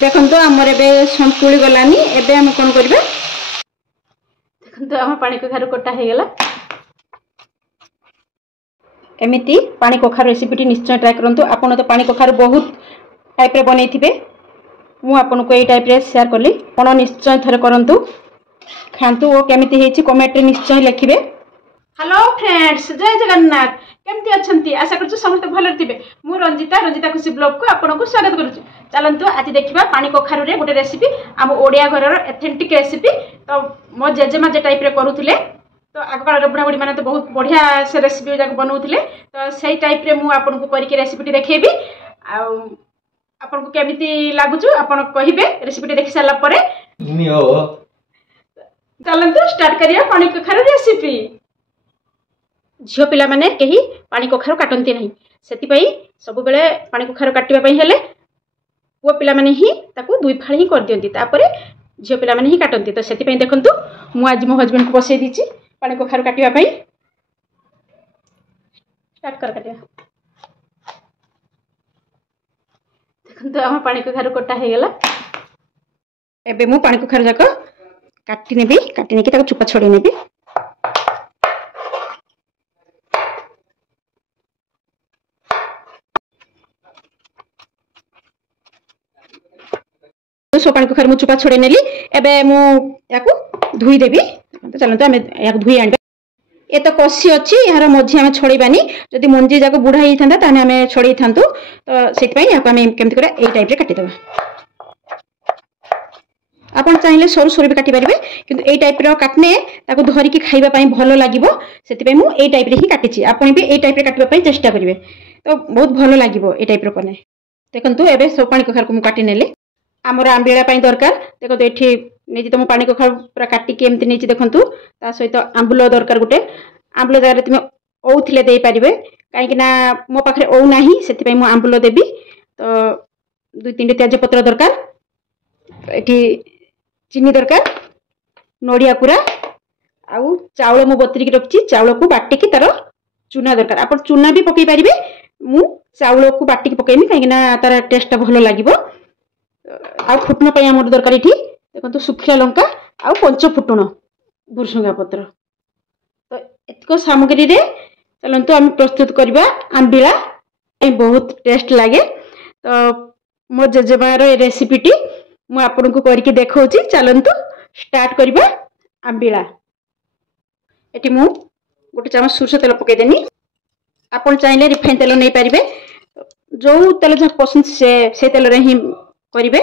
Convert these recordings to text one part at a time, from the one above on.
देखो तो आमर ए संतुली गलानी एबे हम कौन करबे देखो तो आम पानी कखारु कटा हो गला एमिति पानी कखारु रेसिपीटी निश्चय ट्राई करंतु। आपण तो पानी कखारु बहुत टाइप रे बनै थिबे मु आपन को ए टाइप रे शेयर करली आपण निश्चय थरे करंतु खांतु ओ केमिति हेछि कमेंट रे निश्चय लिखिबे। हेलो फ्रेंड्स जय जगन्नाथ केमती अछंती आशा करछु समस्त भले थिबे। मु रंजिता खुशी ब्लॉग को आपन को स्वागत करछु। चलंतु आज देखिबा पानी कखारु रे गोटे रेसिपी आम ओडिया घर रो एथेंटिक रेसिपी। तो मो जेजेमा जे टाइप रे करूथिले तो आगकाल बुढ़ा बुढ़ी मैंने तो बहुत बढ़िया से रेसिपी जाक बनाऊले तो सही टाइप रे मु आपन को करके रेसिपी देखेबी आपन को केमिति लागुछु आपन कहिबे रेसिपी देखि साला परे। चलंतु स्टार्ट करिया पानी कखारु रेसिपी। झियो पिला माने कहीं पानी कखारु काटंती नहीं सेति पई सब बेले पानी कखारु काटिबा पई हेले पुओ पिला माने ही ताकू दुई फाळी ही कर दियंती तापरे झियो पिला माने ही काटंती। तो सेति पई देखंतु मु आज मो हस्बैंड को बसै दीची पानी कखारु काटिबा पई। स्टार्ट कर काटिया देखंतु हम पानी कखारु कटा हे गेला एबे मु पानी कखारु जाक काटी नेबी काटी नेकी ताकू चुपा छोड़ी नेबी। सो पानी कखारु मु चुपा छोड़ी नेली एबे मु याकू धुई देबी। तो चलंतु हम याक धुई आनबे ए तो कसी अछि यार मझी हम छोड़ीबानी जदि मंजी जाको बुढ़ा ही थांदा ताने हम छोड़ी थांतु। तो सेति पई याको हम केमति करे ए टाइप रे काटी देबा। आपण चाहिले सरू सरू भी काटी परिबे किंतु ए टाइप रो काटने ताको धरि की खाइबा पई भलो लागिवो सेति पई मु ए टाइप रे ही काटिछि। आपण भी ए टाइप रे काटिबा पई चेष्टा करिवे तो बहुत भलो लागिवो ए टाइप रो कने। देखंतु एबे सो पानी कखारु को मु काटी नेले आमर आंबिळा पई दरकार। देखो तो एठी नेजी तुम पानी कखारु पूरा काटी के एमति नेजी देखंतु ता सहित आंबुल दरकार गुटे आंबुल जगह तुम औथिले देई परिबे काहे कि ना मो पाखरे औ नाही सेति पई मु आंबुल देबी। तो दुई तीन तेज पत्र दरकार एठी चीनी दरकार नड़िया पूरा आउ चाउल मु बतरी के रखछि चाउल को बाटी के तार चूना दरकार। आपण चूना भी पकई परिबे मु चाउल को बाटी के पकईमी काहे कि ना तार टेस्ट भलो लागिवो। आ फुटण पई हमर दरकार एठी देखंतु सुखिया लंका आ पंच फुटण भुरसुंगा पत्र। तो एतको सामग्री रे चलंतु हम प्रस्तुत करबा आंबिला बहुत टेस्ट लागे। तो मो जेजेबार रेसिपीटी मु आपन को करके देखौची। चलंतु स्टार्ट करबा आंबिला। एठी मु गोटे चामच सुरस तेल पके देनी आपन चाहिले रिफाइन तेल नै परिबे जो तेल जो पसंद से तेल रे ही करिवे।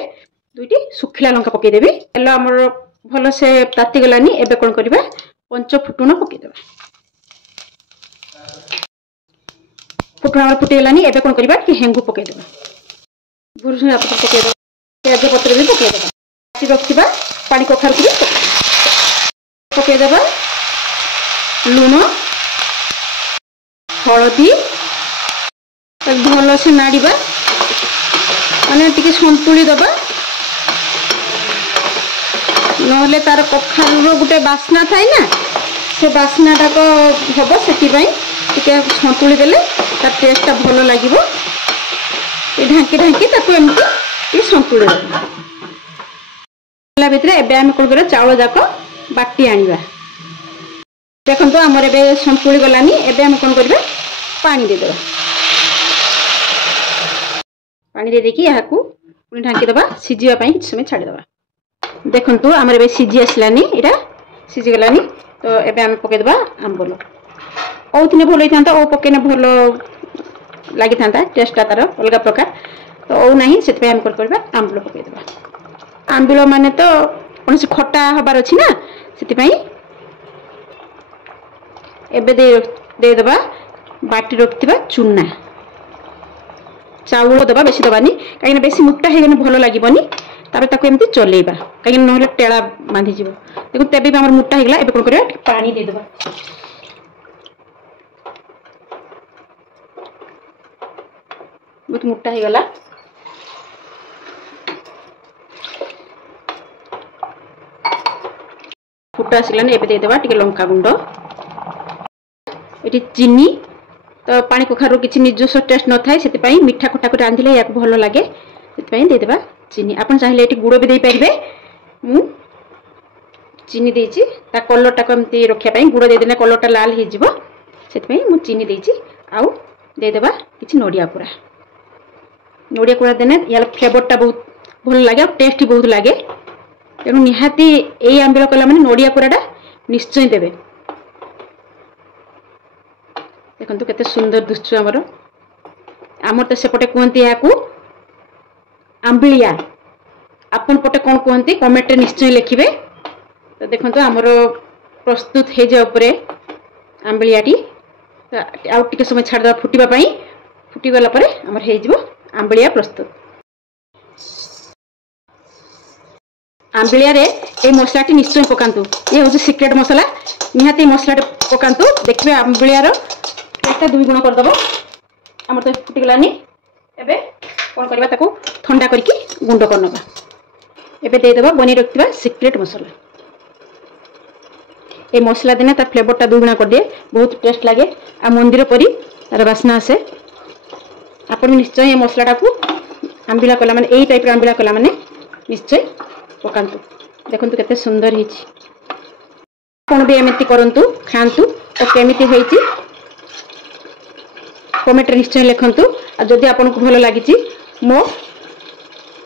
दुईटी सुखिला लंका पके देबी तेल हमर भलो से ताती गलानी एबे कोन करबा पंच फुटण पके देबा। फुटण हमर फुटी गलानी एबे कोन करबा कि हेंगु पके देबा भुरसुंगा पत्र पके देबा तेज पत्र भी पके देबा काटी रखिबा पानी कखारु भी पके देबा लूण हळदी भलो से नाड़ीबा माने टिके संतुली दबा नहले तार कखारु गोटे बास्ना थाए ना से बास्नाटा को हम से संतुली देले तार टेस्ट भलो लागिवो। ढांकी ढांकी ताको एमती संतुली देला भितर एबे हम कोन करे चाउल जाक बाटी आनिबा। देखंतु हमर एबे संतुली गलानी एबे हम कोन करबा पानी दे देबा। पानी दे देकी याकू पुनी ढांकी दबा सिजिबा पई किछ समय छाडी दबा। देखंतु हमर एबे सिजी आसलानी एटा सिजी गलानी। तो एबे हम पके दबा आंबुल औथिने भलो थांता ओ पकेने भलो लागि थांता टेस्ट तार अलग प्रकार। तो ओ नाही सेत पे हम करबा आंबुल पके दबा। आंबुल माने तो कोनसे खट्टा हबार अछि ना सेति पई एबे दे दबा बाटी रखतिबा चूना चाउल दबा बेसी दबानी कहीं बेसी मुट्टा है भलो लागिबनी तापर ताको एमती चलेबा कहीं नहले टेला बांधी जीवो। देखो तेबे भी हमर मुट्टा हेगला एबे कोन करबा पानी दे दबा। बहुत मुट्टा हेगला फुटा आसिलानी एबे दे दबा टिके लंका गुंड एटी चीनी। तो पानी कखारु किछि निजस्व टेस्ट न थाए सेति पई मीठा खट्टा को रांधिले या भलो लागे सेति पई दे देबा चीनी आपन चाहिए ये गुड़ भी दे पारे मु चीनी देछि ता कलर टा कमती रखिया पई गुड़ दे देने कलर टा लाल हे जिवो सेत पई मु चीनी देछि आउ दे देबा किछि नडिया कोड़ा देने यार फ्लेवर टा बहुत भल लागे टेस्ट बहुत लागे तेणु निहाती ए आंबिल कला माने नडिया कोड़ाटा निश्चय देबे देखंतु केते सुंदर दुश्चु आमर तो सेपटे कहते या आंबिलिया आपन पटे कौन कहते कमेंट रे निश्चय लिखिबे। तो देखंतु आमर प्रस्तुत हे जे ऊपर आंबिलियाटी तो आउ टिके समय छाड़ दवा फुटिबा पई फुटी गला परे हमर हे जिवो आंबिलिया प्रस्तुत। आंबिलिया रे ए मसलाटी निश्चय पकांतु ये हो सीक्रेट मसला निहाती मसला पकांतु देखबे आंबिलिया रो टेस्ट 2 गुण कर दबो। हमर तो फुटी गलानी एबे कोन करबा ताको ठंडा करके गुंड कर नबा एबे दे देबा बनी रखतिबा सीक्रेट मसला ए मसला देने तार फ्लेवर टा 2 गुणा कर दे बहुत टेस्ट लागे आ मंदिर परी तार वासना आसे। आपण निश्चय ए मसला टाको आंबिला कला माने एई टाइप रो आंबिला कला माने निश्चय पकांतु देखंतु केते सुंदर हिची कोन भी एमिति करंतु खांतु तो केमिति हेची कमेंट रे निश्चय लिखंतु आ जदि आपन को भलो लागिची मो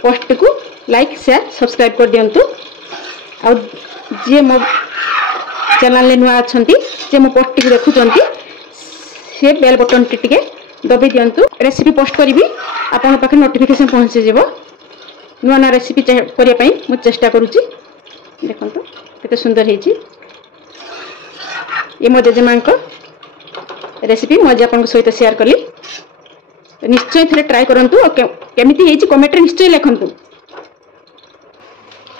पोस्ट को लाइक शेयर सब्सक्राइब कर दियंतु आ जे मो चैनल ले नुआ अछंती जे मो पोस्ट को देखुचंती से बेल बटन टिके दबी दियंतु रेसिपी पोस्ट करबी आपन पाखे नोटिफिकेशन पहुंचे जेबो नुआ ना रेसिपी करिया पई मु चेष्टा करूची देखंतु केते सुंदर हेची ये मो जेजेमां को रेसिपी मु आज आपन सहित शेयर कली तो निश्चय थरे ट्राई करंतु और केमिति हेची कमेंट रे निश्चय लिखंतु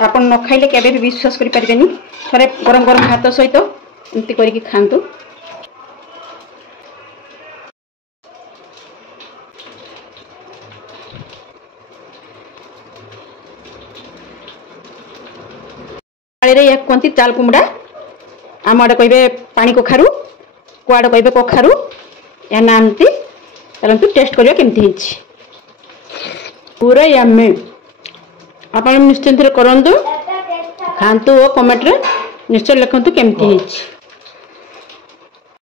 आपन न खाइले केबे भी विश्वास करि परिबेनी थरे गरम गरम भात सहित एंती करिकि खांतु। रे एक कोंती चाल कुमड़ा आम आड़े कहबे पानी कखारु कुआड़े कहबे कखारु या नामती चलतु टेस्ट करिया केमती हेची पूरा यम्मी आपण निश्चिंत करंतु खांतु और कमेंट रे निश्चय लिखंतु केमती हेची।